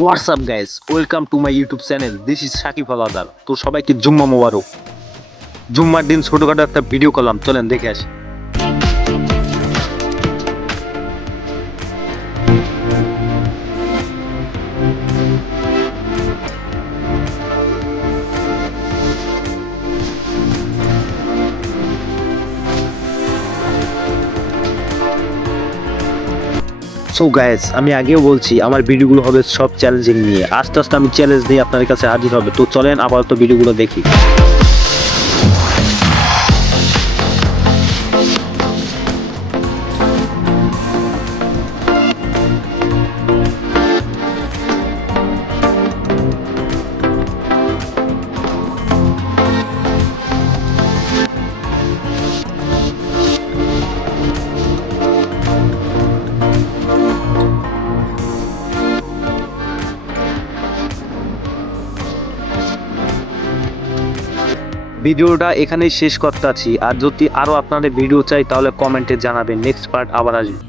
WhatsApp guys, welcome to my YouTube channel. This is Sakib Howlader. তো সবাইকে জুম্মা মোবারক। জুম্মার দিন ছোটখাটো একটা ভিডিও করলাম, চলেন দেখে আসি। সো গাইস, আমি আগেও বলছি আমার ভিডিওগুলো হবে সব চ্যালেঞ্জিং নিয়ে। আস্তে আস্তে আমি চ্যালেঞ্জ নিয়ে আপনাদের কাছে হাজির হবে। তো চলেন আপাতত ভিডিওগুলো দেখি। ভিডিওটা এখানেই শেষ করতে আছি। আর যদি আরো আপনাদের ভিডিও চাই তাহলে কমেন্টে জানাবেন, নেক্সট পার্ট আবার আসবে।